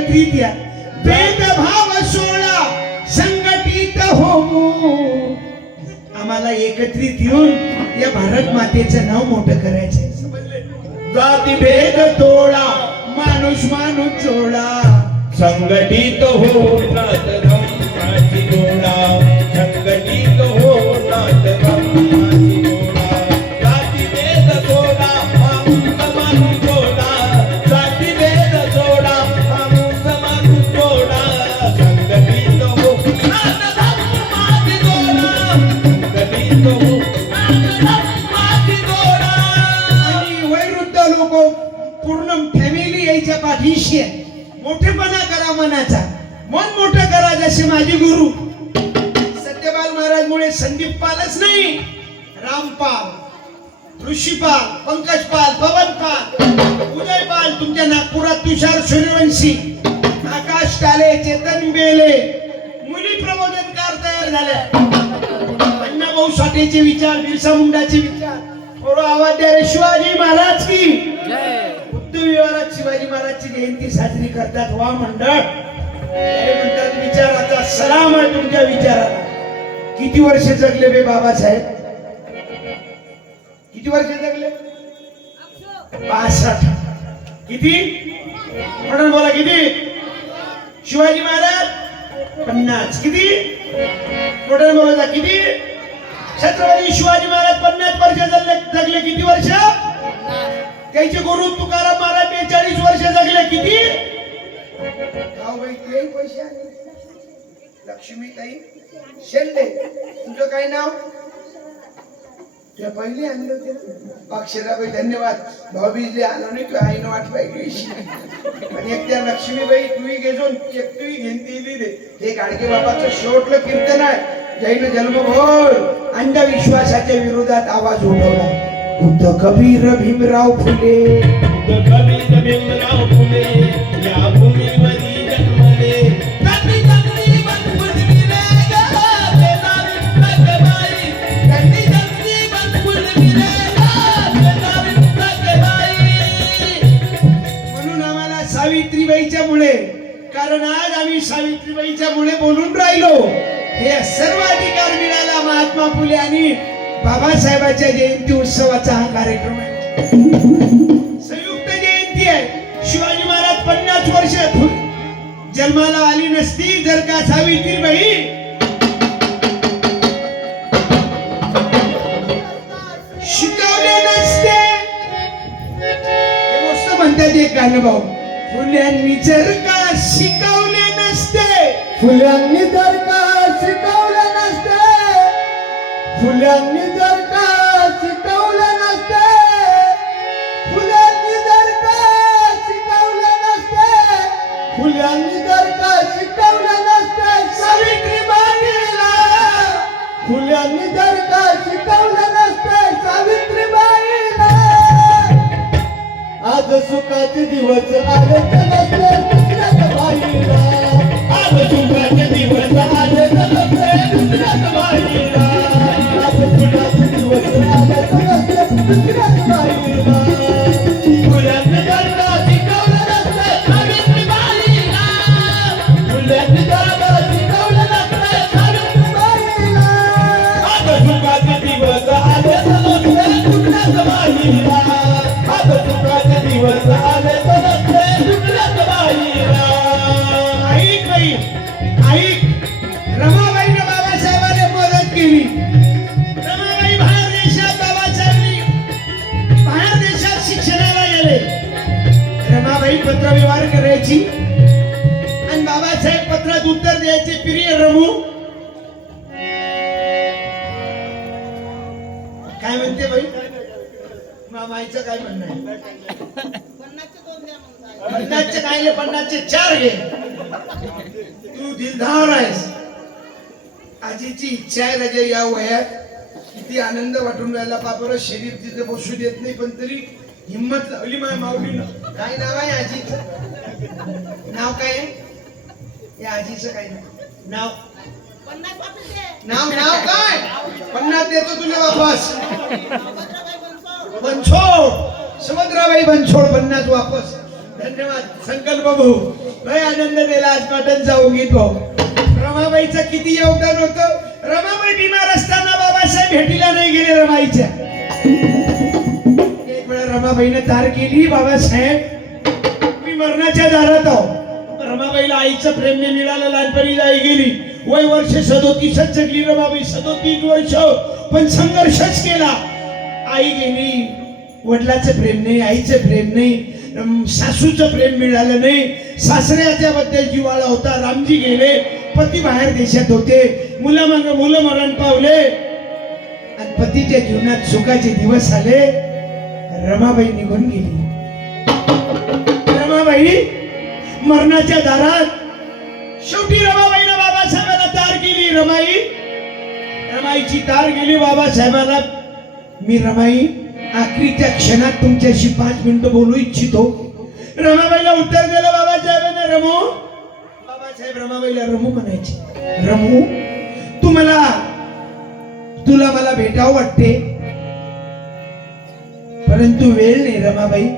एकत्रित या, भेदभाव सोडा, संघटित होऊ. आम्हाला एकत्रित येऊन या भारत मातेचं नाव मोठं करायचंय. समजले? जाती भेद तोडा, माणूस माणूस जोडा, संघटित होतात धम्माची जोडा, संघटित होतात धम्माची जोडा. जाती भेद सोडा, माणूस माणूस जोडा, जाती भेद सोडा, माणूस माणूस जोडा, संघटित होतात धम्माची जोडा, संघटित होतात धम्माची जोडा. आणि वयोवृद्ध लोक पूर्ण फॅमिली यायच्या पाठीशी आहे. मोठेपणा करा मनाचा, मन मोठं करा. जसे माझे गुरु सत्यपाल महाराज मुळे संदीप पालच नाही, रामपाल, ऋषीपाल, पंकजपाल, पवनपाल, उदयपाल, तुमच्या नागपुरात तुषार सूर्यवंशी, आकाश टाले, चेतन बेले, मुली प्रबोधनकार तयार झाल्या. अण्णाभाऊ साठेचे विचार, बिरसा मुंडाचे विचार, थोडं आवाज द्या रे. शिवाजी महाराज की बुद्ध विहारात शिवाजी महाराजची जयंती साजरी करतात. वा मंडळ, हे म्हणतात विचाराचा सलाम आहे तुमच्या विचाराला. किती वर्ष जगले बे बाबासाहेब? किती वर्ष जगले? 65. किती म्हणून बोला किती? शिवाजी महाराज 50. किती म्हणून बोला किती? छत्रपती शिवाजी महाराज 50 वर्ष जगले. किती वर्ष? त्याचे गुरु तुकाराम महाराज 42 वर्ष जगले. किती? पैसे लक्ष्मीताई शेंडे. तुझं काय नाव? तुला पहिले आणले होते अक्षराबाई. धन्यवाद भाऊबीज आलो नाही, तू आईनं वाट पाहिजे. आणि एक त्या लक्ष्मीबाई तुही घेऊन एक तुही घेणती दे. हे गाडगे बाबाचं शेवटलं कीर्तन आहे. जैन जन्मभोर अंधविश्वासाच्या विरोधात आवाज उठवला. बुद्ध कबीर भीमराव फुले, बुद्ध कबीर भीमराव फुले या भूमीवरी जन्मले. त्यांनी जीवन फुलविले ग, बेदारी प्रगबाई. त्यांनी जीवन फुलविले ग, बेदारी प्रगबाई. म्हणून आम्हाला सावित्रीबाईच्या मुळे, कारण आज आम्ही सावित्रीबाईच्या मुळे बोलून राहिलो. हे सर्व अधिकार मिळाला महात्मा फुले आणि बाबासाहेबांच्या जयंती उत्सवाचा हा कार्यक्रम आहे. संयुक्त जयंती आहे. शिवाजी महाराज 50 वर्ष जन्माला आली नसती जर का सावित्रीबाई शिकवले नसते. हे मस्त म्हणतात एक गाणं भाऊ, फुल्यांनी जर का शिकवले नसते, फुल्यांनी जर का शिकवले नसते, फुल्यांनी जर का शिकवले नसते, फुल्यांनी जर का शिकवले नसते, फुल्यांनी जर का शिकवले नसते सावित्रीबाईला, फुल्यांनी जर का शिकवले नसते सावित्रीबाईला, आज सुखाचे दिवस आले नसते दुसऱ्याच बाईला, आज सुखाचे दिवस आले नसते दुसऱ्याच बाईला. फुल्यांनी जर का शिकवलं नसते सावित्रीबाईला, फुल्यांनी जर का शिकवलं नसते सावित्रीबाईला, आज सुखाचे दिवस आले नसते दुसऱ्याच बाईला, आज सुखाचे दिवस आले नसते दुसऱ्याच बाईला. ऐक बाई, ऐक. रमाबाईने बाबासाहेबांना मदत केली. रमाबाई बाहेर देशात, बाबासाहेबांनी बाहेर देशात शिक्षणाला गेले. रमाबाई पत्रव्यवहार करायची आणि बाबासाहेब पत्रात उत्तर द्यायचे. प्रिय रमू, काय म्हणते बाई? मामाईचं काय म्हणणं आहे? 50चे काय? 50चे 4 घे. तू दिलधार आहेस. आजीची इच्छा आहे राजा या वयात. किती आनंद वाटून राहिला. बाबर शरीर तिथे बसू देत नाही, पण तरी हिम्मत लावली माझ्या माऊलीनं. काय नाव आहे आजीचं? नाव काय आहे या आजीचं? काय नाव? नाव नाव काय? 50 देतो तुला वापस. बनछोड, सुभद्राबाई बनछोड. 50 वापस. धन्यवाद संकल्प भाऊ. लय आनंद दिला आज मटण जाऊ गीत भाऊ. रमाबाईचं किती योगदान होतं. रमाबाई बिमार असताना बाबासाहेब भेटीला नाही गेले रमाईच्या. एक वेळा रमाबाईने तार केली, बाबासाहेब मी मरणाच्या दारात आहो. रमाबाईला आईचं प्रेम नाही मिळालं. लहानपणी आई गेली. वय वर्ष 37च जगली रमाबाई. 37 वर्ष पण संघर्षच केला. आई गेली, वडिलाचं प्रेम नाही, आईचं प्रेम नाही, सासूचं प्रेम मिळालं नाही. सासऱ्याच्या बद्दल जिव्हाळा होता. रामजी गेले, पती बाहेर देशात होते, मुलं मरण पावले आणि पतीच्या जीवनात सुखाचे दिवस आले. रमाबाई निघून गेली. रमाबाई मरणाच्या दारात. शेवटी रमाबाईनं बाबासाहेबांना तार केली. रमाईची तार गेली बाबासाहेबांना. मी रमाई आखरीच्या क्षणात तुमच्याशी 5 मिनिटं बोलू इच्छितो. रमाबाईला उत्तर दिलं बाबासाहेबांना, रमू. बाबासाहेब रमाबाईला रमू म्हणायचे. रमू तुला मला भेटावं वाटते, परंतु वेळ नाही रमाबाई.